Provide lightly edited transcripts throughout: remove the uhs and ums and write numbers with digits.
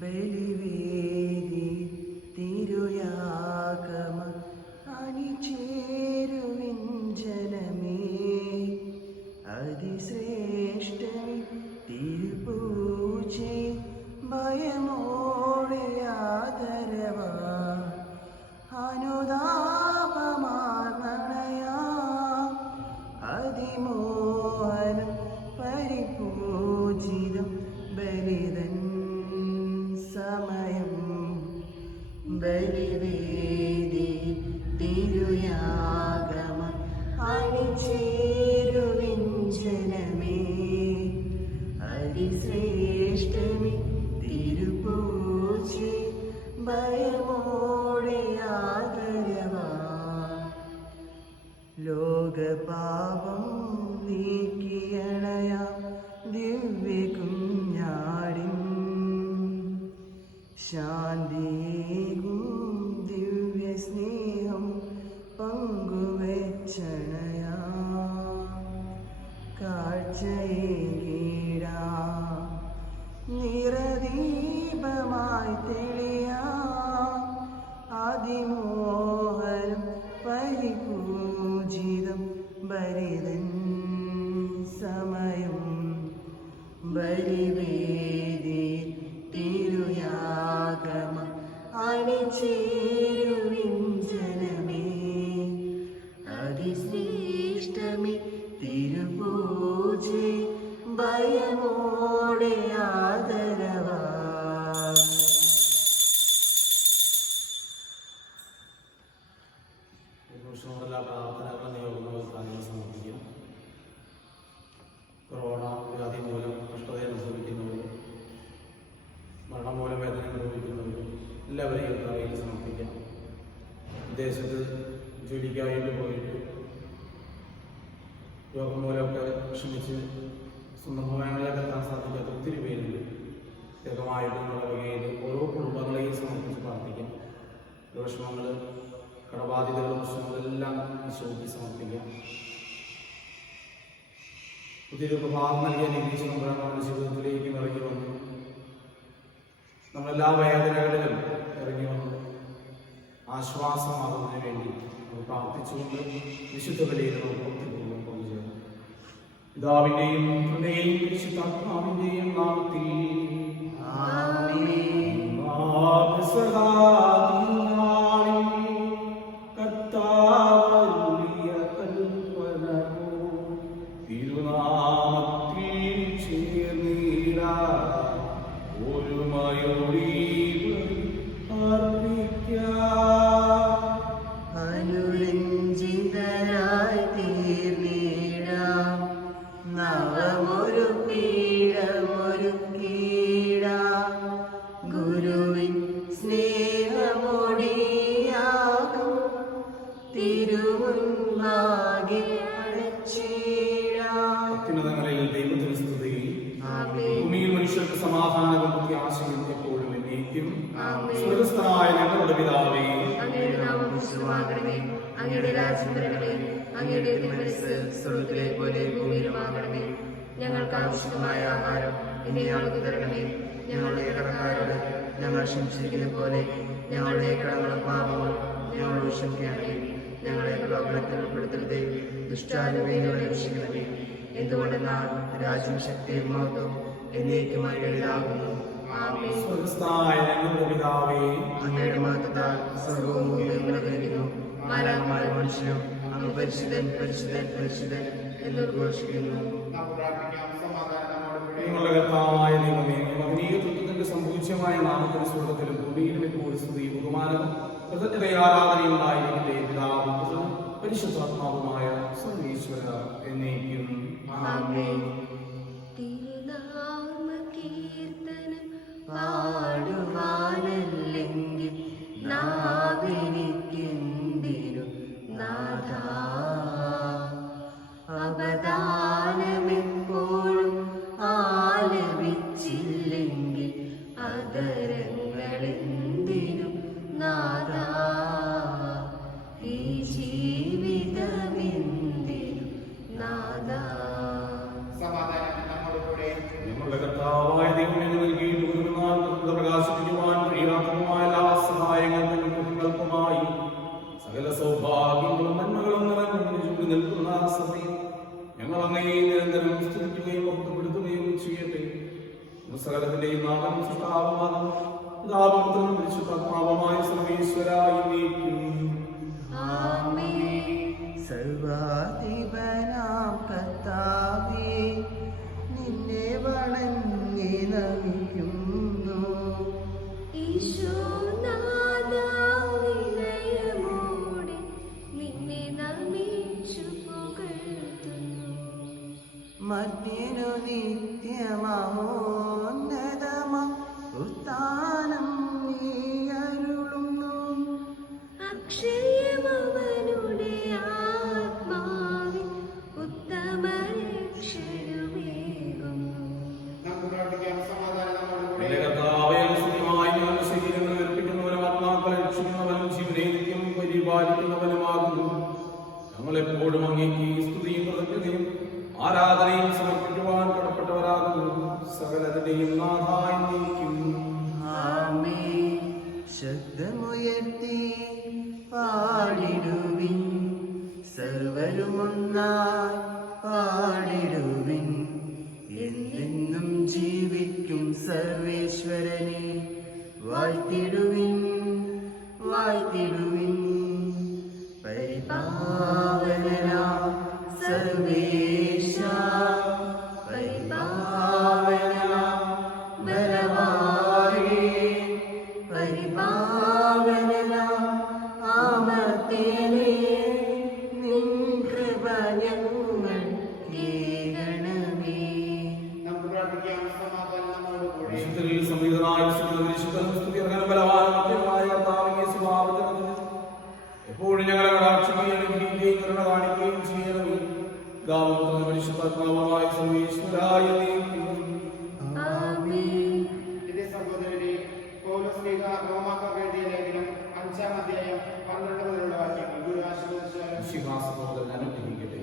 ബലിവേദി തിരുയാഗമ അണിചേരുവിൻ ജനമേ, അതിശ്രേഷ്ഠമി തിരുപൂജെ ഭയമോടെ ആദരവാ അനുതാപമാർന്നണയാ അതിമോഹനം പരിപൂജിതം ബലിതൻ സമയം. ബലിവേദി തിരുയാഗമ അണിചേരുവിൻ ജനമേ, അതിശ്രേഷ്ഠമി തിരുപൂജെ ഭയമോടെ ആദരവാ ലോകപാപം നീക്കിയണയാം ദിവ്യ കുഞ്ഞാടിൻ ശാന്തിയേകും ദിവ്യ സ്നേഹം പങ്കുവെച്ചണയാ കാഴ്ചയേകീടാ നിറദീപമായി തെളിയാ അതിമോഹനം പരിപൂജിതം ബലിതൻ സമയം. ബലിവേദി തിരുയാഗമ അണിചേരുവിൻ ജനമേ, അതിശ്രേഷ്ഠമി തിരുപൂജെ ഭയമോടെ ആദരവാ. എല്ലാ പ്രാർത്ഥനകളും നിയോഗങ്ങളും സമർപ്പിക്കും. കൊറോണ വ്യാധി മൂലം കഷ്ടതയെ അനുഭവിക്കുന്നവരും മരണം മൂലം വേദന അനുഭവിക്കുന്നവരും എല്ലാവരെയും കർത്താവിൽ സമർപ്പിക്കാം. വിദേശത്ത് ജോലിക്കായിട്ട് പോയിട്ട് രോഗം മൂലമൊക്കെ ക്ഷമിച്ച് സ്വന്തം ഭവനങ്ങളിലേക്ക് എത്താൻ സാധിക്കാത്ത ഒത്തിരി പേരുണ്ട്. പ്രത്യേകമായിട്ടുള്ള വകയിൽ ഓരോ കുടുംബങ്ങളെയും സമർപ്പിച്ച് പ്രാർത്ഥിക്കാം. വിഷമങ്ങൾ, കടബാധ്യതകളും പ്രശ്നങ്ങളെല്ലാം ഈശോയ്ക്ക് സമർപ്പിക്കാം. പുതിയൊരു പ്രഭാതം നൽകി അനുഗ്രഹിച്ച് നമ്മുടെ ജീവിതത്തിലേക്ക് ഇറങ്ങി വന്നു. നമ്മളെല്ലാ വേദനകളിലും ഇറങ്ങി വന്നു ആശ്വാസമാകുന്നതിന് വേണ്ടി നമ്മൾ പ്രാർത്ഥിച്ചുകൊണ്ട് വിശുദ്ധ ബലിയിൽ ഭക്തിപൂർവ്വം പങ്കുചേർന്നു. പിതാവിന്റെയും പുത്രന്റെയും പരിശുദ്ധാത്മാവിന്റെയും നാമത്തിൽ അനുരഞ്ജിതരായി തീർന്നിടാം നവമൊരു പീഠമൊരുക്കിടാം ഗുരുവിൻ സ്നേഹമൊടിയാകും തിരുമുൻപാകെ അടച്ചിടാം. അത്യുന്നതങ്ങളിൽ ദൈവത്തിന് സ്തുതി. ഭൂമിയിൽ മനുഷ്യർക്ക് സമാധാനവും പ്രത്യാശയും എപ്പോഴും എന്നേക്കും. സ്വർഗ്ഗസ്ഥനായ ഞങ്ങളുടെ പിതാവേ, അങ്ങയുടെ നാമം പൂജിതമാകണമേ. അങ്ങയുടെ രാജ്യം വരണമേ. അങ്ങയുടെ തിരുമനസ്സ് സ്വർഗ്ഗത്തിലെ പോലെ ഭൂമിയിലുമാകണമേ. ഞങ്ങൾക്ക് ആവശ്യമായ ആഹാരം ഇന്ന് ഞങ്ങൾക്ക് തരണമേ. ഞങ്ങളുടെ കടക്കാരോട് ഞങ്ങൾ ക്ഷമിച്ചിരിക്കുന്ന പോലെ ഞങ്ങളുടെ കടങ്ങളും പാപങ്ങളും ഞങ്ങളോട് ക്ഷമിക്കണമേ. ഞങ്ങളെ പ്രലോഭനത്തിൽ ഉൾപ്പെടുത്തരുതേ, ദുഷ്ടാരൂപയോടെ രക്ഷിക്കണമേ. എന്തുകൊണ്ടെന്നാൽ രാജ്യം ശക്തിയും മഹത്വവും എന്നേക്കുമായി എഴുതാകുന്നു. ആമേൻ. സ്വർഗ്ഗസ്ഥനായ ഞങ്ങളുടെ പിതാവേ, അങ്ങയുടെ മഹത്വത്താൽ സ്വർഗവും ഭൂമിയും നിറഞ്ഞിരിക്കുന്നു. മാലാഖമാരും മനുഷ്യരും അങ്ങ് പരിശുദ്ധൻ പരിശുദ്ധൻ പരിശുദ്ധൻ എന്നുദ്ഘോഷിക്കുന്നു. ഞങ്ങളുടെ കർത്താവായ ദൈവമേ, മഹനീയ തത്വത്തിന്റെ സംപൂജ്യമായ നാമത്തിന് സ്വർഗ്ഗത്തിലും ഭൂമിയിലും ഇപ്പോൾ സ്തുതി ബഹുമാനവും കൃതജ്ഞതയും ആരാധനയും ഉണ്ടായിരിക്കട്ടെ. പിതാവും പുത്രനും പരിശുദ്ധാത്മാവുമായ സർവ്വേശ്വര എന്നേക്കും. ആമേൻ. പാടുവാനല്ലെങ്കിൽ നാവെനിക്കെന്തിനു നാഥാ, അവദാനമെപ്പോഴും ആലപിച്ചില്ലെങ്കിൽ അതരങ്ങളെന്തിനു നാഥാ, ഈ ജീവിതമെന്തിനു നാഥാ. ഞങ്ങളുടെ കർത്താവായ ദൈവമേ, നൽകിയിട്ടുള്ള സകലത്തിന്റെയും നാമം സൃഷ്ടാവുമാകും പിതാപുത്രനും പരിശുദ്ധാത്മാവുമായ സർവ്വേശ്വരായി സർവാധിപനാം കർത്താവേ, നിന്നെ വണങ്ങി നമിക്കുന്നു. ഈശോനാഥാ വിനയമോടെ നിന്നെ നമിച്ചു പുകഴ്ത്തുന്നു. മർത്യനു നിത്യമഹോന്നതമാം ഉത്ഥാനം നീ അരുളുന്നു. അക്ഷയമവനുടെ ആത്മാവിൽ ഉത്തമ രക്ഷയുമേകുന്നു. എന്റെ കർത്താവേ, അനുസൃതമായി ഞങ്ങളുടെ ശരീരങ്ങൾ അർപ്പിക്കുന്നവനും ആത്മാക്കളെ രക്ഷിക്കുന്നവനും ജീവനേക്കും പരിപാലിക്കുന്നവനുമാകുന്നു. ഞങ്ങളെപ്പോഴും അങ്ങേക്ക് സ്തുതിയും കൃതജ്ഞതയും ആരാധനയും സമർപ്പിക്കുവാൻ കടപ്പെട്ടവരാകുന്നു. സകലത്തിന്റെയും നാഥായി നീക്കും. ആമേൻ. ശബ്ദമുയർത്തി പാടിടുവിൻ, സർവരുമൊന്നായി പാടിടുവിൻ. എന്നെന്നും ജീവിക്കും സർവേശ്വരനെ വാഴ്ത്തിടുവിൻ, വാഴ്ത്തിടുവിൻ. പരിപാവനാം സർവേശ, പരിപാവനാം ബലവാനേ, പരിപാവനാം അമർത്യനേ, നിൻ കൃപ ഞങ്ങൾ കേൾക്കണമേ. വിശുദ്ധരിൽ സംഗീതനായ വിശുദ്ധൻ സ്തുതി അർഹനും ബലവാനും അത്യന്തമായ കർത്താവിന്റെ സ്വഭാവത്തിന് എപ്പോഴും ഞങ്ങളെ കടാക്ഷിക്കുകയും അനുഗ്രഹിക്കുകയും കരുണ കാണിക്കുകയും ചെയ്യണമേ. പിതാവും പരിശുദ്ധാത്മാവുമായ സർവ്വേശ്വരായ നീക്കും. ആമേൻ. എന്റെ സഹോദരരെ, പൗലോസ് ശ്ലീഹ റോമാക്കാർക്ക് എഴുതിയ ലേഖനം 5-ാം അധ്യായം 12 മുതലുള്ള വാക്യങ്ങൾ ഗുരുവാശീർവദിച്ചാലും ശിവാസനോദരൻ അനുഗ്രഹിക്കട്ടെ.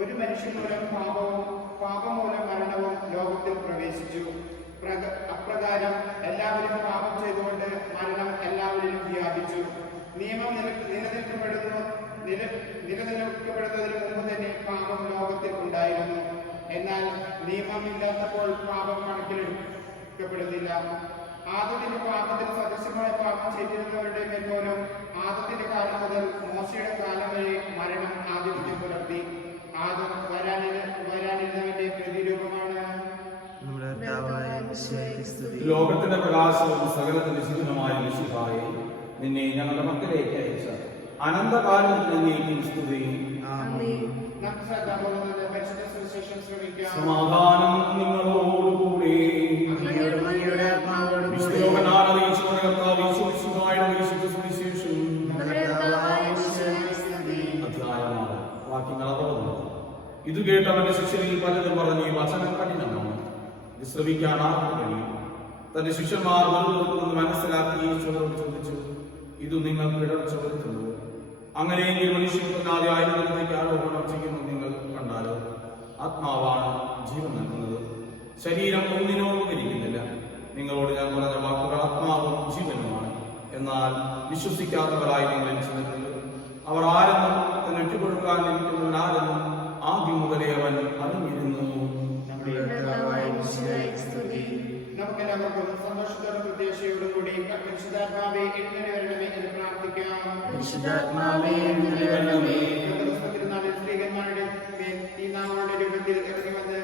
ഒരു മനുഷ്യൻ മൂലം പാപം മൂലം മരണവും ലോകത്തിൽ പ്രവേശിച്ചു. അപ്രകാരം എല്ലാവരും പാപം ചെയ്തുകൊണ്ട് മരണം എല്ലാവരിലും വ്യാപിച്ചു. നിയമം നിലനിൽക്കപ്പെടുന്നതിന് മുമ്പ് തന്നെ പാപം ലോകത്തിൽ ഉണ്ടായിരുന്നു. എന്നാൽ നിയമമില്ലാത്തപ്പോൾ പാപം കണക്കിലെടുക്കപ്പെടുന്നില്ല. ആദത്തിന്റെ പാപത്തിന് സദൃശമായ പാപം ചെയ്തിരുന്നവരുടെ മേൽ പോലും ആദത്തിന്റെ കാലം മുതൽ മോശയുടെ കാലം വരെ മരണം ആധിപത്യം പുലർത്തി. ആദം വരാനിരുന്നവന്റെ പ്രതിരൂപമാണ്. നമ്മുടെ കർത്താവായ മിശിഹായ്ക്ക് സ്തുതി. ലോകത്തിന്റെ പ്രകാശവും സകലത്തിന്റെ ശിവനുമായ മിശിഹായെ, നിന്നെ ഞങ്ങളുടെ മക്കളിലേക്ക് അയച്ച അനന്തകാലത്തിന് നീക്കും സ്തുതി. ആമേൻ. നമുക്ക് ശ്രദ്ധാപൂർവ്വം പരിശുദ്ധ സുവിശേഷം ശ്രമിക്കാം. സമാധാനം നിങ്ങളോടുകൂടെ. അങ്ങയുടെ ആത്മാവോടും കൂടെ. വിശുദ്ധയോഹന്നാൻ അറിയിച്ച കർത്താവ് യേശുക്രിസ്തുവിന്റെ വിശുദ്ധ സുവിശേഷം നമ്മുടെ കർത്താവായ മിശിഹായ്ക്ക് സ്തുതി. അധ്യായം 6 വാക്യങ്ങൾ 60. ഇത് കേട്ടവന്റെ ശിഷ്യരിൽ പലരും പറഞ്ഞു, ഈ വചനം കഠിനമാണ്, ഇത് ശ്രവിക്കാൻ ആർക്കും കഴിയും. തന്റെ ശിഷ്യന്മാർ വെറുതെന്ന് മനസ്സിലാക്കി യേശുവോട് ചോദിച്ചു, ഇത് നിങ്ങൾ ഇടർച്ച വരുത്തുന്നു. അങ്ങനെയെങ്കിൽ മനുഷ്യൻ തന്നാതെ ആയുധത്തിലേക്ക് ആരോപണം ചെയ്യുന്നു നിങ്ങൾ കണ്ടാലോ? ആത്മാവാണ് ജീവൻ നൽകുന്നത്, ശരീരം ഒന്നിനോ ഉപകരിക്കുന്നില്ല. നിങ്ങളോട് ഞാൻ പറഞ്ഞ വാക്കുകൾ ആത്മാവും ജീവനുമാണ്. എന്നാൽ വിശ്വസിക്കാത്തവരായി നിങ്ങൾ ചിലരുണ്ട്. അവർ ആരെന്നും തന്നെ ഒറ്റുകൊടുക്കാനിരിക്കുന്നവൻ ആരെന്നും ആദ്യം മുതലേ അവൻ അറിഞ്ഞിരുന്നു. നമ്മുടെ കർത്താവായ മിശിഹായ്ക്ക് സ്തുതി. നമുക്കെല്ലാവർക്കും സന്തോഷത്തോടും പ്രത്യാശയോടും കൂടി പരിശുദ്ധാത്മാവേ എഴുന്നേറ്റ് വരണമേ എന്ന് പ്രാർത്ഥിക്കാം. പരിശുദ്ധാത്മാവേ എഴുന്നള്ളി വരണമേ. തിരുനാളിൽ സ്ത്രീകന്മാരുടെ മേൽ ഈ നാമങ്ങളുടെ രൂപത്തിൽ ഇറങ്ങി വന്ന്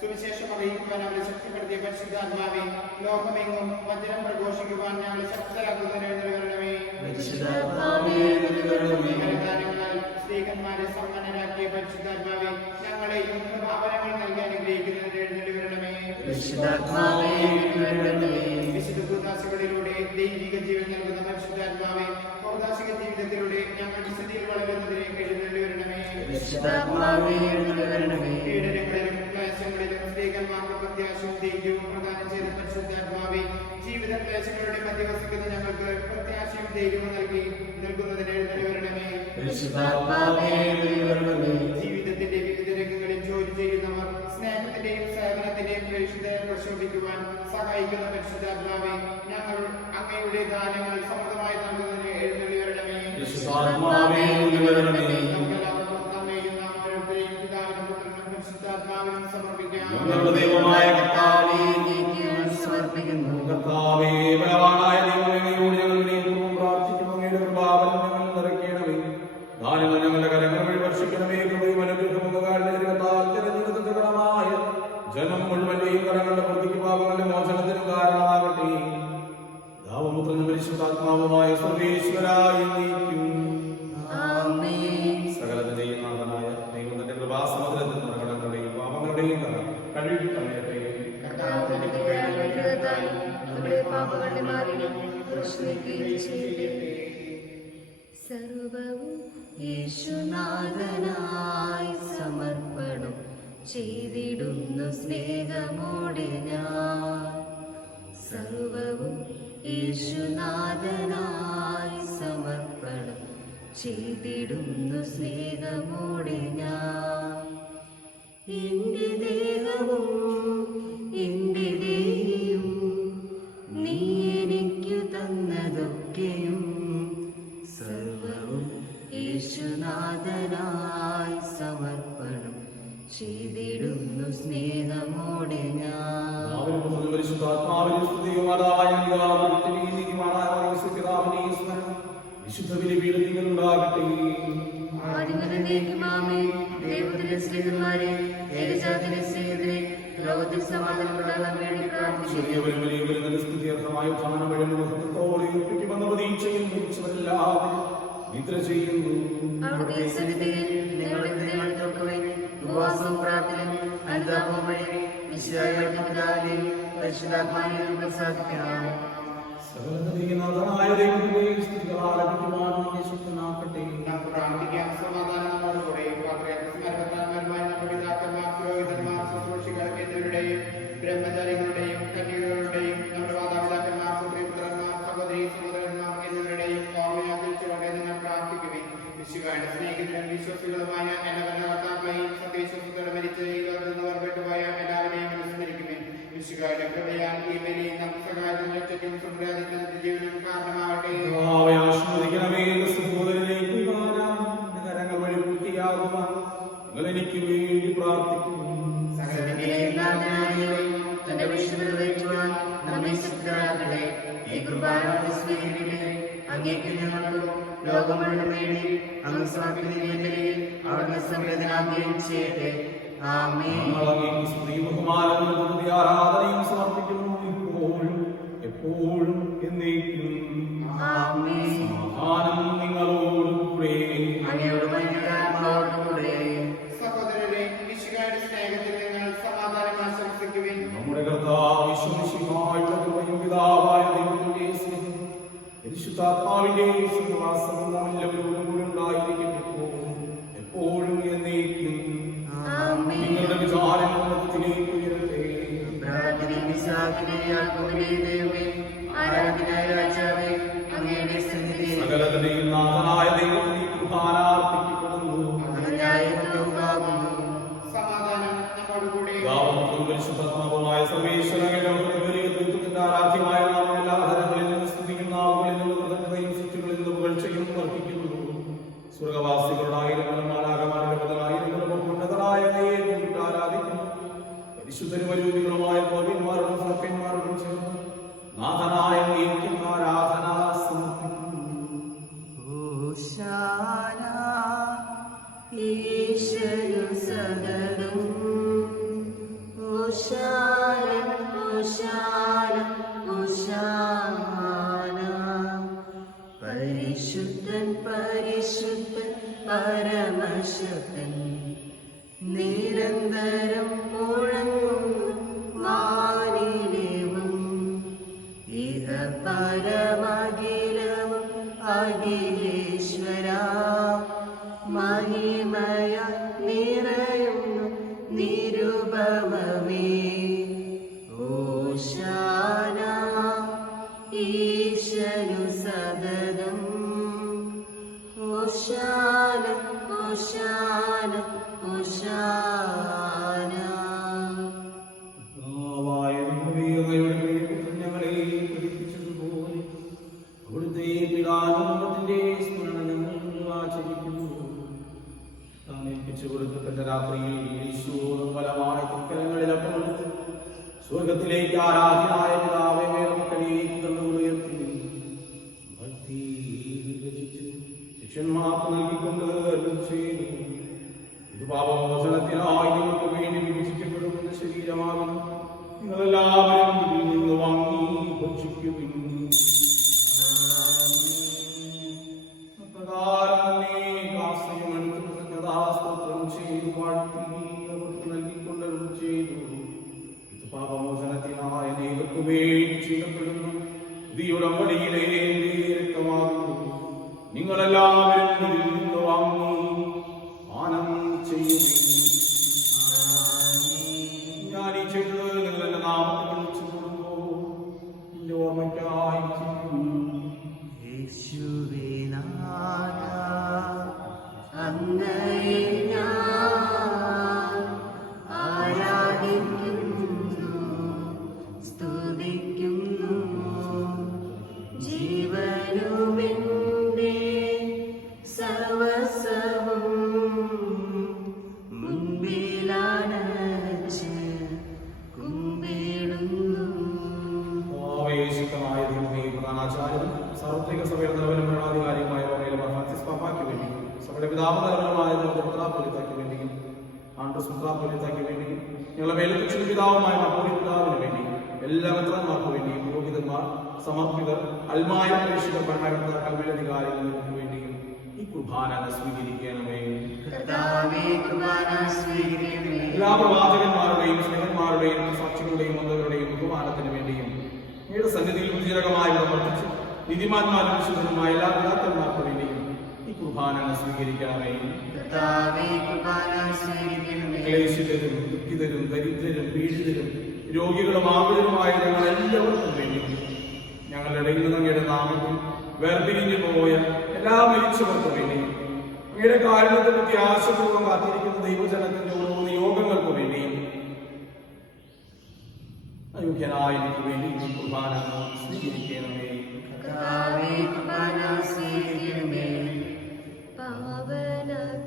സുവിശേഷം അറിയിക്കുവാൻ അവരെ ശക്തിപ്പെടുത്തിയ പരിശുദ്ധാത്മാവേ, ലോകമെങ്ങും വചനം പ്രഘോഷിക്കുവാൻ ഞങ്ങളെ ശക്തരാക്കുന്നതിന് എഴുന്നേറ്റ് വരണമേ. പരിശുദ്ധാത്മാവേ എഴുന്നള്ളി വരണമേ. കാര്യങ്ങളാൽ സ്ത്രീകന്മാരെ സമ്പന്നരാക്കിയ പരിശുദ്ധാത്മാവേ, ഞങ്ങളെയും പ്രഭാവനങ്ങൾ നൽകി അനുഗ്രഹിക്കുന്നതിന് എഴുന്നേറ്റ് വരണമേ. പരിശുദ്ധാത്മാവേ എഴുന്നള്ളി വരണമേ. വിശുദ്ധ കൂദാശകളിലൂടെ ദൈവിക ജീവൻ നൽകുന്ന പരിശുദ്ധാത്മാവേ, പൗർദാശിക ജീവിതത്തിലൂടെ ഞങ്ങൾ വിശുദ്ധിയിൽ വളരുന്നതിന് എഴുന്നേറ്റ് വരണമേ. പരിശുദ്ധാത്മാവേ എഴുന്നള്ളി വരണമേ. പീഡനങ്ങളിലും ക്ലേശങ്ങളിലും സ്ത്രീകന്മാർക്ക് പ്രത്യാശയും ധൈര്യവും പ്രദാനം ചെയ്ത പരിശുദ്ധാത്മാവേ, ജീവിത ക്ലേശങ്ങളുടെ മധ്യവസിക്കുന്ന ഞങ്ങൾക്ക് പ്രത്യാശയും ധൈര്യവും നൽകുന്നതിന് എഴുന്നേറ്റ് വരണമേ. പരിശുദ്ധാത്മാവേ എഴുന്നള്ളി വരണമേ. ജീവിതത്തിന്റെ വിവിധ രംഗങ്ങളിൽ ജോലി ചെയ്യുന്നവർ സ്നേഹത്തിന്റെയും സേവനത്തിന്റെയും പ്രേക്ഷിതരെ പ്രശോഭിക്കുവാൻ സഹായിക്കുന്ന പരിശുദ്ധാത്മാവേ, ഞങ്ങൾ അങ്ങയുടെ ദാനങ്ങൾ സമൃദ്ധമായി നൽകുന്നതിന് എഴുന്നള്ളി വരണമേ. പരിശുദ്ധാത്മാവേ എഴുന്നള്ളി വരണമേ. നമുക്കെല്ലാവർക്കും നമ്മെയും നാം ഓരോരുത്തരെയും പിതാവിനും പുത്രനും പരിശുദ്ധാത്മാവിനും സമർപ്പിക്കാം. ഞങ്ങളുടെ ദൈവമായ കർത്താവേ, അങ്ങേക്ക് പുത്രനും പരിശുദ്ധാത്മാവുമായ സർവേശ്വരായ നീക്കും ആമേൻ. സകലത്തിന്റെയും നാഥനായ ദൈവം തന്റെ കൃപാസമുദ്രത്തിൽ മരണങ്ങളുടെയും പാപങ്ങളുടെയും കഴുകി കളയട്ടെ. കർത്താവിന്റെ കൃപയാൽ വേണ്ടതായി നമ്മുടെ പാപങ്ങളുടെ മാലിന്യം നീക്കുകയും ചെയ്യട്ടെ. സർവവും യേശുനാഥനായി സമർപ്പണം ചെയ്തിടുന്നു സ്നേഹമോടെ ഞാൻ. സർവവും യേശുനാഥനായി സമർപ്പണം ചെയ്തിടുന്നു സ്നേഹമോടെ ഞാൻ. എന്റെ ദേഹവും എന്റെ ദേഹിയും നീ എനിക്കു തന്നതൊക്കെയും സർവവും യേശുനാഥനായി സമർപ്പണം ചെയ്തിടുന്നു സ്നേഹമോടെ ഞാൻ. വിശുദ്ധ ബലിപീഠത്തിലുണ്ടാകട്ടെ. ദൈവത്തിന്റെ സ്നേഹന്മാരെ, ഏകജാതന്റെ സ്നേഹത്തിലെ ലോകത്തിൽ സമാധാനം ഉണ്ടാകാൻ വേണ്ടി പ്രാർത്ഥിക്കുന്നു. ചെറിയവരും വലിയവരും നല്ല സ്തുത്യർഹമായ ഉത്ഥാനം വഴി മഹത്വത്തോടെ ഉയർപ്പിക്കുമെന്ന പ്രതീക്ഷയിൽ മരിച്ചവരെല്ലാവരും നിദ്ര ചെയ്യുന്നു. അവിടുത്തെ സന്നിധിയിൽ ഞങ്ങളുടെ ഹൃദയങ്ങൾ തുറക്കുകയും ഉപവാസവും പ്രാർത്ഥനയും അനുതാപവും വഴി വിശുദ്ധാത്മാവിന്റെ പിതാവിനെയും പരിശുദ്ധാത്മാവിനെയും പ്രസാദിക്കണം. സകലനാഥനായ ദൈവത്തിന്റെ സ്തുതികളാലപിക്കുവാൻ നമ്മെ ശക്തനാക്കട്ടെ. നമുക്ക് പ്രാർത്ഥിക്കാം. സമാധാനം നമ്മോടുകൂടെ. നമ്മുടെ പിതാക്കന്മാർ, പുരോഹിതന്മാർ, ശുശ്രൂഷികൾ എന്നിവരുടെയും ബ്രഹ്മചാരികളുടെയും കന്യകകളുടെയും നമ്മുടെ മാതാപിതാക്കന്മാർ, പുത്രിപുത്രന്മാർ, സഹോദരി സഹോദരന്മാർ എന്നിവരുടെയും ഓർമ്മയാചരിച്ചുകൊണ്ട് നിങ്ങൾ പ്രാർത്ഥിക്കുവിൻ. വിശുദ്ധയുടെ സ്നേഹിതരും വിശ്വസികളുമായ എല്ലാ ഭരണകർത്താക്കളെയും സത്യവിശ്വാസത്തോടെ മരിച്ച് ഈ ലോകത്തിൽ നിന്ന് വേർപെട്ടുപോയ എല്ലാവരെയും അനുസ്മരിക്കുവിൻ. വിശുദ്ധയുടെ കൃപയാൽ ഈ ബലി നമുക്ക് സഹായത്തിനും രക്ഷയ്ക്കും സുഖരാധിക്കുന്നതിന്റെ ജീവനും കാരണമാവട്ടെ. എനിക്ക് വേണ്ടി പ്രാർത്ഥിക്കുന്നു. തന്റെ വിശുദ്ധത വഹിക്കുവാൻ നമ്മെ ശക്തരാക്കട്ടെ. ഈ കുർബാന സ്വീകരിക്കട്ടെ. അങ്ങേക്ക് ഞങ്ങൾക്കും ലോകം മുഴുവൻ വേണ്ടി അങ്ങ് സമർപ്പിക്കുന്ന നിലയിൽ അവിടുന്ന് സംവേദനാകുകയും ചെയ്യട്ടെ. ആമേൻ. ആരാധനയും സമർപ്പിക്കുന്നു ഇപ്പോഴും എപ്പോഴും എന്നേക്കും. ആമേൻ. സമാധാനം നിങ്ങളോടുകൂടെ. അങ്ങയുടെ ആത്മാവോടുകൂടെ. സഹോദരരെ, വിശുദ്ധയുടെ സ്നേഹത്തിൽ നിങ്ങൾ സമാധാനം ആശംസിക്കുവിൻ. നമ്മുടെ കർത്താവ് യേശുമിശിഹായുടെ കൃപയും പിതാവായ ദൈവത്തിന്റെ സ്നേഹവും പരിശുദ്ധാത്മാവിന്റെ സഹവാസവും നാം എല്ലാവരോടും കൂടി ഉണ്ടായിരിക്കട്ടെ എപ്പോഴും എന്നേക്കും. ആമേൻ. നിങ്ങളുടെ വിചാരങ്ങൾ മതത്തിലേക്ക് ഉയരട്ടെ. പ്രാർത്ഥനയും വിശ്വാസത്തിന്റെയും യാക്കോബിന്റെയും ദൈവമേ, ആരാധനായ രാജാവേ, അങ്ങയുടെ സന്നിധിയിൽ സകലത്തിന്റെയും നാഥനായ ദൈവത്തിന് കുർബാന അർപ്പിക്കപ്പെടുന്നു. അങ്ങ് ന്യായമുള്ളവനാകുന്നു. സമാധാനം നമ്മോടുകൂടെ. പിതാവും പരിശുദ്ധാത്മാവുമായ സർവേശ്വരന്റെ ദൈവത്തിന്റെ ആരാധ്യമായ നാമം എല്ലാ തരങ്ങളിൽ നിന്ന് സ്തുതിയും നാവുകളിൽ നിന്ന് കൃതജ്ഞതയും സൃഷ്ടികളിൽ നിന്ന് പുകഴ്ചയും അർപ്പിക്കുന്നു. സ്വർഗവാസികളുടെ ആയിരങ്ങളും മാലാഖമാരുടെ പതിനായിരങ്ങളും ഉന്നതനായ ദൈവത്തെ ആരാധിക്കുന്നു. പരിശുദ്ധരും വരൂപികളുമായ ഗോപിന്മാരോടും സർപ്പന്മാരോടും ചേർന്ന് നാഥനായ ദൈവത്തിന് ആരാധന സമർപ്പിക്കുന്നു. ഹോശാന ഈശനു സദനം. ഹോശാന ഹോശാന ഹോശാന. പരിശുദ്ധൻ പരിശുദ്ധൻ പരമശുദ്ധൻ നിരന്തരം മുഴങ്ങുന്നു വാനിലേവും. ഇഹ പരമഖിലവും അഖിലേശ്വര മഹിമയ നിറയുന്നു നിരുപമമേ. ഓശാന ഈശനു സദനം. ഓശാന ഓശാന ഓശാന. കർത്താവായ ദൈവമേ, അങ്ങയുടെ പ്രിയപുത്രൻ ഞങ്ങളെ പഠിപ്പിച്ചതുപോലെ ചെയ്യപ്പെടുന്നു. ഉടമ്പടിയിലെ രക്തമാകുന്നു. നിങ്ങളെല്ലാവരും ഇതിൽ നിന്ന് വാങ്ങി പാനം ചെയ്യുകയും ഞാൻ ഈ ചെയ്തത് നിങ്ങൾ എന്റെ നാമത്തിൽ വിളിച്ചു കൊടുക്കുമ്പോൾ എന്റെ ഓർമ്മയ്ക്കായി യേശുവേ നാഥാ, അങ്ങയെ ഞാൻ ആരാധിക്കുന്നു, സ്തുതിക്കുന്നു. ജീവനുമെന്റെ സർവസ്വവും മുൻപിലാണച്ച് കുമ്പിടുന്നു. ആവേശികമായ ദൈവമേ, പ്രധാനാചാര്യനും സാർവത്രിക സഭയുടെ നിലവിലും ഭരണാധികാരിയുമായ ഫ്രാൻസിസ് പാപ്പായ്ക്ക് വേണ്ടിയും സഭയുടെ പിതാവ് നിലവിലുമായ മെത്രാപ്പൊലീത്തായ്ക്ക് വേണ്ടിയും ആൻഡ്രൂസ് മെത്രാപ്പൊലീത്തായ്ക്ക് വേണ്ടിയും ഞങ്ങളുടെ മേലധ്യക്ഷ പിതാവുമായ മപ്പോലി പിതാവിന് വേണ്ടിയും എല്ലാ മെത്രാന്മാർക്ക് വേണ്ടിയും പുരോഹിതന്മാർ, സമർപ്പിതർ, അൽമായ പ്രേക്ഷിത ഭരണകർത്താക്കൾ, മേലധികാരികൾക്ക് വേണ്ടിയും ഈ കുർബാന സ്വീകരിക്കണമേ. എല്ലാ പ്രവാചകന്മാരുടെയും സ്നേഹന്മാരുടെയും സാക്ഷികളുടെയും മന്ത്രങ്ങളുടെയും ബഹുമാനത്തിന് വേണ്ടിയും ഞങ്ങളുടെ സന്നിധിയിൽ ഉചിതകമായി പ്രവർത്തിച്ച് നീതിമാന്മാരും വിശുദ്ധരുമായ എല്ലാ പിതാക്കന്മാർക്ക് വേണ്ടിയും ഈ കുർബാന സ്വീകരിക്കണമേ. ക്ലേശിതരും ദുഃഖിതരും ദരിദ്രരും പീഡിതരും രോഗികളും ആകുലരുമായ ഞങ്ങൾ എല്ലാവർക്കും വേണ്ടിയും ഞങ്ങളുടെ ഇടയിൽ നിന്ന് അങ്ങയുടെ നാമത്തിൽ വേർപിരിഞ്ഞു പോയ എല്ലാ മരിച്ചവർക്കും വേണ്ടിയും അങ്ങയുടെ കാരണത്തെ പറ്റി ആശപൂർവ്വം കാത്തിരിക്കുന്ന ദൈവജനത്തിന്റെ ഓരോ നിയോഗങ്ങൾക്ക് വേണ്ടിയും അയോഗ്യനായ എനിക്ക് വേണ്ടി ഈ കുർബാന സ്വീകരിക്കണമേ.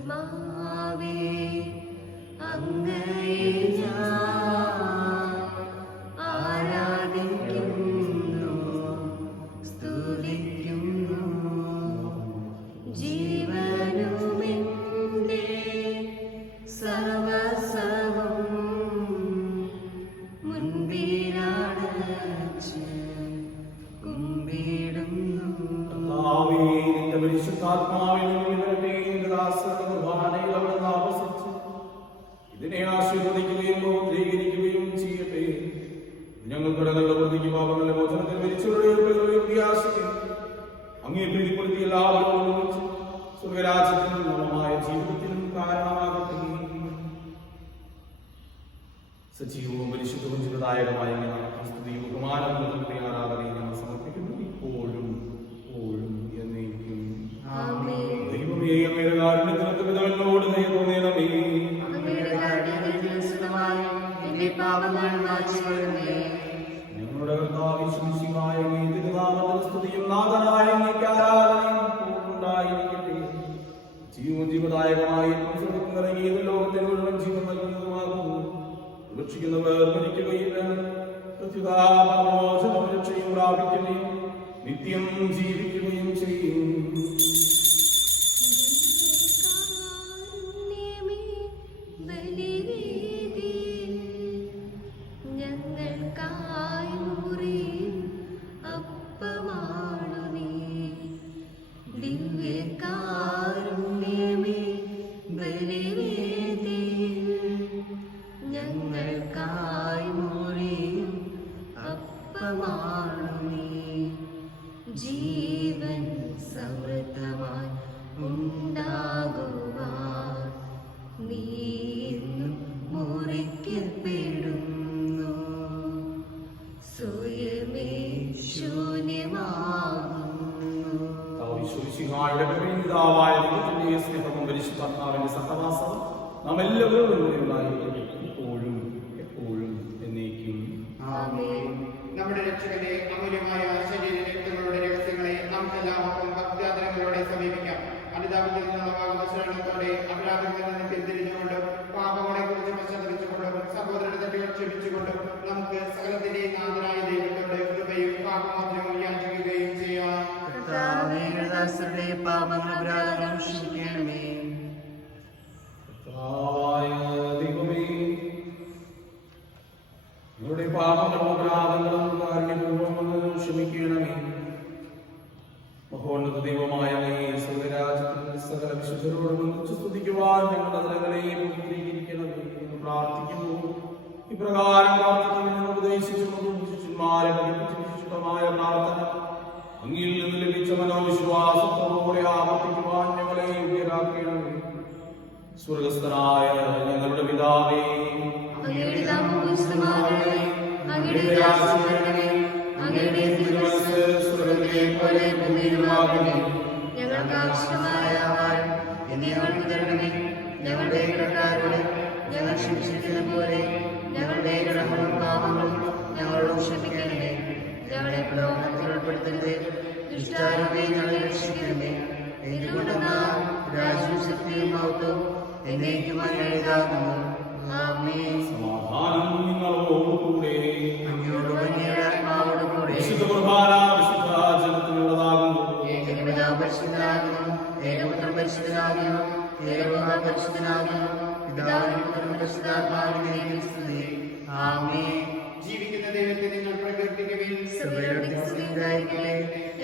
പാവനാത്മാവേ, അങ്ങയെ ഞാൻ ആരാധിക്കുന്നു, സ്തുതിക്കുന്നു. ജീവനുമെന്റെ സർവസ്വവും മുൻപിലാണച്ച് കുമ്പിടുന്നു. കർത്താവേ, നിന്റെ പരിശുദ്ധാത്മാവിൽ ഇവരുടെ ദാസരുടെ കുർബാനയിൽ അവിടുന്ന് ആവസിച്ച് ഇതിനെ ആശീർവദിക്കുകയും പൂർത്തീകരിക്കുകയും ചെയ്യട്ടെ. ഞങ്ങളുടെ കടങ്ങളുടെ പ്രതിക്ക് പാപങ്ങളുടെ മോചനത്തിൽ മരിച്ചവരുടെ പ്രത്യാശിക്കും അങ്ങേ പ്രീതിപ്പെടുത്തി എല്ലാവരും സ്വർഗരാജ്യത്തിനും നവമായ ജീവിതത്തിനും കാരണമാകട്ടെ. സജീവവും പരിശുദ്ധവും ജീവദായകമായ സ്തുതിയും ബഹുമാനവും ആരാധനയും ഞങ്ങൾ സമർപ്പിക്കുന്നു, ഇപ്പോഴും എപ്പോഴും എന്നേക്കും. ദൈവമേ, അങ്ങയുടെ കാരുണ്യത്തിനൊത്ത പിതാവിനോട് ദയ തോന്നണമേ. ഞങ്ങളുടെ കർത്താവ് യേശുമിശിഹായ അങ്ങേ തിരുനാമത്തിൽ സ്തുതിയും നാഥനായ അങ്ങേക്ക് ആരാധനയും എപ്പോഴും ഉണ്ടായിരിക്കട്ടെ. ജീവവും ജീവദായകമായ ഇറങ്ങിയത് ലോകത്തിന് മുഴുവൻ ജീവൻ നൽകുന്നതുമാകുന്നു. രക്ഷിക്കുന്നവർ മരിക്കുകയില്ല, പ്രത്യുതാപമോചനം രക്ഷയും പ്രാപിക്കുകയും നിത്യം ജീവിക്കുകയും ചെയ്യും. ജീവൻ സമൃദ്ധമായി ഉണ്ടാകുവാൻ നീ മുറിക്കപ്പെടുന്നു, സ്വയമേ ശൂന്യമാകുന്നു. സ്നേഹവും പരിശുദ്ധാത്മാവിന്റെ സഹവാസവും നാം എല്ലാവരും ഉണ്ടായിരിക്കട്ടെ, ഇപ്പോഴും എപ്പോഴും എന്നേക്കും. ആമേൻ. നമ്മുടെ രക്ഷകന്റെ അമൂല്യമായ ശരീര രക്തങ്ങളുടെ രഹസ്യങ്ങളെ നമുക്കെല്ലാവർക്കും ഭക്ത്യാദരങ്ങളോടെ സമീപിക്കാം. അനുതാപത്തിൽ നിന്നുള്ളവാകുന്ന ശരണത്തോടെ അപരാധങ്ങളിൽ നിന്ന് പിന്തിരിഞ്ഞുകൊണ്ടും പാപങ്ങളെ കുറിച്ച് പശ്ചാത്തലിച്ചുകൊണ്ടും സഹോദരന്റെ തെറ്റുകൾ ക്ഷമിച്ചുകൊണ്ടും നമുക്ക് സകലത്തിന്റെ നാഥനായ ദൈവത്തോട് കൃപയും പാപമോചനവും യാചിക്കുകയും ചെയ്യാം. കർത്താവേ, ദാസരുടെ പാപങ്ങൾ അപരാധങ്ങൾ ക്ഷമിക്കണമേ. ദൈവമേ, ഞങ്ങളുടെ പാപങ്ങളും അപരാധങ്ങളും കാരുണ്യപൂർവ്വം ക്ഷമിക്കണമേ. മഹോന്നത ദൈവമായ സ്വർഗരാജ്യത്തിൽ സകല വിശുദ്ധരോടും ഒന്നിച്ച് സ്തുതിക്കുവാൻ ഞങ്ങളുടെ തലങ്ങളെയും പൂർത്തീകരിക്കണമേ എന്ന് പ്രാർത്ഥിക്കുന്നു. ഇപ്രകാരം പ്രാർത്ഥിക്കുമെന്ന് ഉപദേശിച്ചുകൊണ്ടും ശിഷ്യന്മാരെ പഠിപ്പിച്ചു സ്വർഗസ്ഥനായ ഞങ്ങളുടെ പിതാവേ, അങ്ങയുടെ നാമം പൂജിതമാകണമേ. അങ്ങയുടെ രാജ്യം വരണമേ. അങ്ങയുടെ തിരുമനസ്സ് സ്വർഗ്ഗത്തിലെ പോലെ ഭൂമിയിലുമാകണമേ. ഞങ്ങൾക്ക് ആവശ്യമായ ആഹാരം ഇന്ന് ഞങ്ങൾക്ക് തരണമേ. ഞങ്ങളുടെ കടക്കാരോട് ഞങ്ങൾ ക്ഷമിച്ചിരിക്കുന്ന പോലെ ഞങ്ങളുടെ കടങ്ങളും പാപങ്ങളും ഞങ്ങളോട് ക്ഷമിക്കണമേ. ഞങ്ങളെ പ്രലോഭനത്തിൽ ഉൾപ്പെടുത്തരുതേ. ദുഷ്ടാരൂപേ ഞങ്ങളെ രക്ഷിക്കണമേ. എന്തുകൊണ്ടെന്നാൽ രാജ്യവും ശക്തിയും മഹത്വവും എന്നേക്കും അങ്ങയുടേതാകുന്നു. ആമേൻ. സമാധാനം നിങ്ങളോടുകൂടെ. അങ്ങയോടും അങ്ങയുടെ ആത്മാവോടും കൂടെ. വിശുദ്ധ കുർബാന വിശുദ്ധ ജനത്തിനുള്ളതാകുന്നു. ഏകപിതാവ് പരിശുദ്ധനാകുന്നു. ഏകപുത്രൻ പരിശുദ്ധനാകുന്നു. ഏകമഹാപരിശുദ്ധനാകുന്നു. പിതാവിനും പുത്രനും പരിശുദ്ധാത്മാവിനും സ്തുതി. ആമേൻ. ജീവിക്കുന്ന ദൈവത്തെ നിങ്ങൾ പ്രകീർത്തിക്കുവിൻ. സഭയുടെ സ്തുതിയായിരിക്കട്ടെ.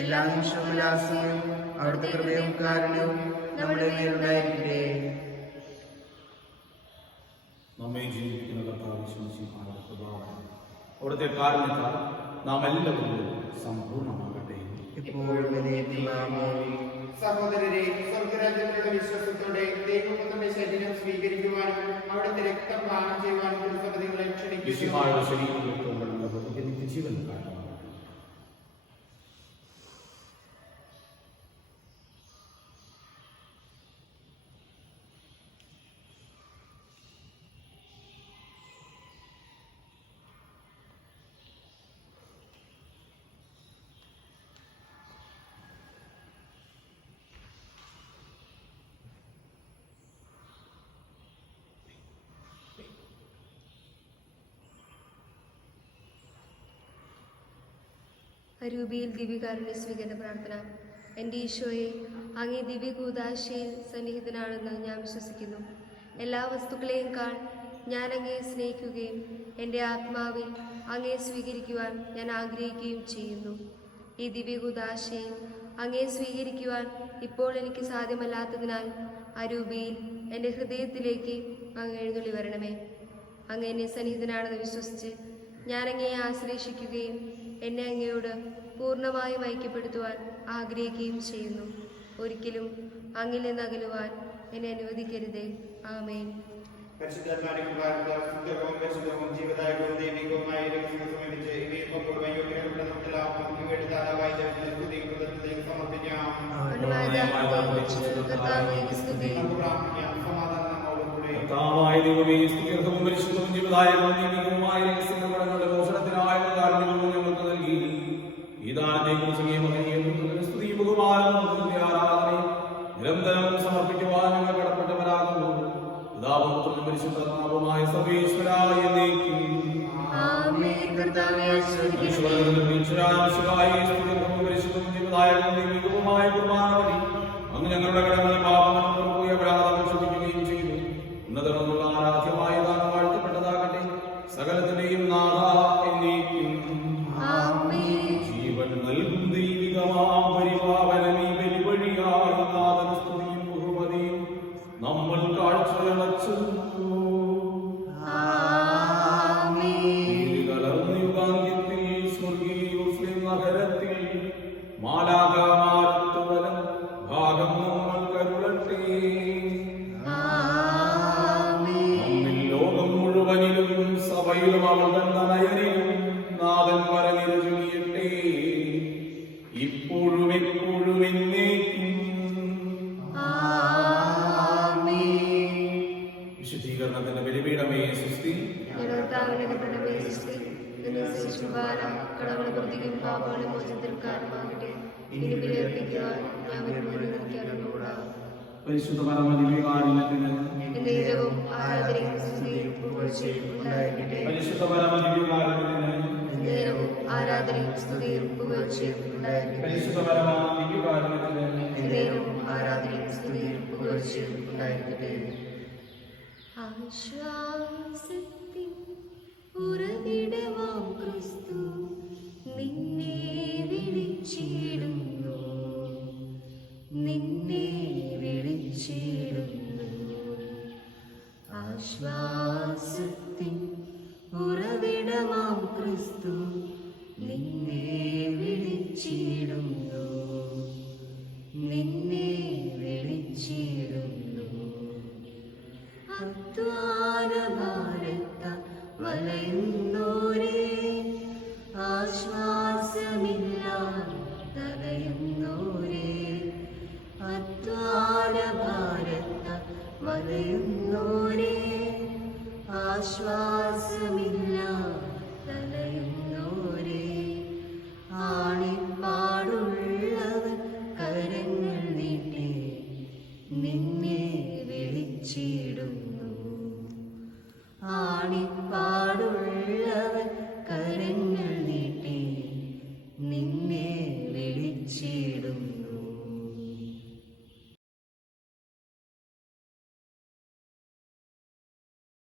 എല്ലാ നിമിഷവും ഉല്ലാസവും അവിടുത്തെ കൃപയും കാരുണ്യവും നമ്മുടെ മേലുണ്ടായിരിക്കട്ടെ. നമ്മെ ജീവിക്കുന്ന കർത്താവ് യേശുമിശിഹായുടെ കൃപാവരം അവിടുത്തെ കാരണത്താൽ നാം എല്ലാവരും സമ്പൂർണ്ണമാകട്ടെ. ഇപ്പോഴും എന്നേക്കും ആമേൻ. സഹോദരരെ, സ്വർഗരാജ്യത്തിലുള്ള വിശ്വാസത്തോടെ ദൈവപുത്രന്റെ ശരീരം സ്വീകരിക്കുവാനും അവിടുത്തെ രക്തം പാനം ചെയ്യുവാനും തിരുസഭ നിങ്ങളെ ക്ഷണിക്കുന്നു. യേശുമിശിഹായുടെ ശരീരം രക്തമുള്ള പ്രതിക്ക് നിത്യജീവൻ കാരണമാകട്ടെ. അരൂപിയിൽ ദിവ്യകാരുണ്യ സ്വീകരണ പ്രാർത്ഥന. എൻ്റെ ഈശോയെ, അങ്ങേ ദിവ്യകൂദാശയിൽ സന്നിഹിതനാണെന്ന് ഞാൻ വിശ്വസിക്കുന്നു. എല്ലാ വസ്തുക്കളെയും ഞാൻ അങ്ങയെ സ്നേഹിക്കുകയും എൻ്റെ ആത്മാവിൽ അങ്ങയെ സ്വീകരിക്കുവാൻ ഞാൻ ആഗ്രഹിക്കുകയും ചെയ്യുന്നു. ഈ ദിവ്യകൂദാശയിൽ അങ്ങയെ സ്വീകരിക്കുവാൻ ഇപ്പോൾ എനിക്ക് സാധ്യമല്ലാത്തതിനാൽ അരൂപിയിൽ എൻ്റെ ഹൃദയത്തിലേക്ക് അങ്ങ് എഴുന്നള്ളി വരണമേ. അങ്ങ് എന്നെ സന്നിഹിതനാണെന്ന് വിശ്വസിച്ച് ഞാൻ അങ്ങയെ ആശ്ലേഷിക്കുകയും എന്നെ അങ്ങയോട് പൂർണ്ണമായും ഐക്യപ്പെടുത്തുവാൻ ആഗ്രഹിക്കുകയും ചെയ്യുന്നു. ഒരിക്കലും അങ്ങിൽ നിന്ന് അകലുവാൻ എന്നെ അനുവദിക്കരുതേ. ആമേൻ. പരിശുദ്ധാത്മാവിന്റെ കൃപാവരത്താൽ ശുദ്ധവും പരിശുദ്ധവും ജീവദായകവും ദൈവികവുമായ രഹസ്യം സമീപിച്ച് ഇവയിൽ പങ്കുകൊള്ളുവാൻ യോഗ്യരാക്കപ്പെട്ട നമുക്കെല്ലാവർക്കും ഇവയുടെ ദാതാവായ ദൈവത്തിന് സ്തുതിയും കൃതജ്ഞതയും സമർപ്പിക്കാം. കർത്താവിന്റെ സ്തുതി. നമുക്ക് പ്രാർത്ഥിക്കാം. സമാധാനം നമ്മോടുകൂടെ. കർത്താവായ ദൈവമേ, സ്തുത്യർഹവും പരിശുദ്ധവും ജീവദായകവും ദൈവികവുമായ രഹസ്യങ്ങൾ കടങ്ങളുടെ മോചനത്തിനായ കാരുണ്യവും ഞങ്ങൾക്ക് നൽകി. ഈ ദാനത്തെക്കുറിച്ച് സ്തുതിയും ബഹുമാനവും ആരാധനയും നിരന്തരം സമർപ്പിക്കുവാൻ ഞങ്ങൾ കടപ്പെട്ടവരാകുന്നു. പിതാവും പുത്രനും പരിശുദ്ധാത്മാവുമായ സർവേശ്വരായ എന്നേക്കും. ആമേൻ. കർത്താവേ, ആശീർവദിക്കണമേ. പരിശുദ്ധവും ജീവദായകവും ദൈവികവുമായ കുർബാന വഴി അങ്ങ് ഞങ്ങളുടെ കടങ്ങളും പാപങ്ങളും പൊറുക്കുകയും അപരാധങ്ങൾ ക്ഷമിക്കുകയും ചെയ്തു. ഉന്നതമെന്നുള്ള ആരാധ്യമായ ദാനം വാഴ്ത്തപ്പെട്ടതാകട്ടെ. സകലത്തിന്റെയും നാഥ എന്നേക്കും. ആമേൻ. ജീവൻ നൽകും ദൈവികമാം പരിപാവനമീ ബലിവഴിയായ നാഥന് സ്തുതിയും ബഹുമതിയും നമ്മൾ കാഴ്ചയളച്ചു. കലർന്ന യുഗാന്ത്യത്തിൽ സ്വർഗീയ യെരൂശലേം നഗരത്തിൽ മാലാഖമാരത്തുവലം ഭാഗം നമ്മൾ കരുളട്ടെ. നമ്മിൽ ലോകം മുഴുവനിലും സഭയിലും അവളുടെ നയനിലും നാഥൻ വരനിര ചൊരിയട്ടെ. ഇപ്പോഴും എപ്പോഴും എന്നേക്കും. വിശുദ്ധീകരണത്തിന്റെ ബലിപീഠമേ സ്വസ്തി. കടകളെ പ്രതിക്കും പാപങ്ങളെ മോചനത്തിനും കാരണമാകട്ടെ. ഇനി ബലിയർപ്പിക്കുവാൻ ഞാൻ വരുമെന്ന് എനിക്ക് അറിഞ്ഞുകൂടാ. പരിശുദ്ധ പരമദിവ്യകാരുണ്യത്തിന് എന്നേരവും ആരാധനയും സ്തുതിയും പുകഴ്ചയും ഉണ്ടായിരിക്കട്ടെ. പരിശുദ്ധ പരമദിവ്യകാരുണ്യത്തിന് എന്നേരവും ആരാധനയും സ്തുതിയും പുകഴ്ചയും ഉണ്ടായിരിക്കട്ടെ. പരിശുദ്ധ പരമദിവ്യകാരുണ്യത്തിന് എന്നേരവും ആരാധനയും സ്തുതിയും പുകഴ്ചയും ഉണ്ടായിരിക്കട്ടെ. ആശ്വാസത്തിൻ ഉറവിടമാം ക്രിസ്തു നിന്നെ വിളിച്ചിടുന്നു, നിന്നെ വിളിച്ചിടുന്നു. ആശ്വാസത്തിൻ ഉറവിടമാം ക്രിസ്തു നിന്നെ വിളിച്ചിടുന്നു, നിന്നെ വിളിച്ചിടുന്നു. ആശ്വാസമില്ല തലയിൽ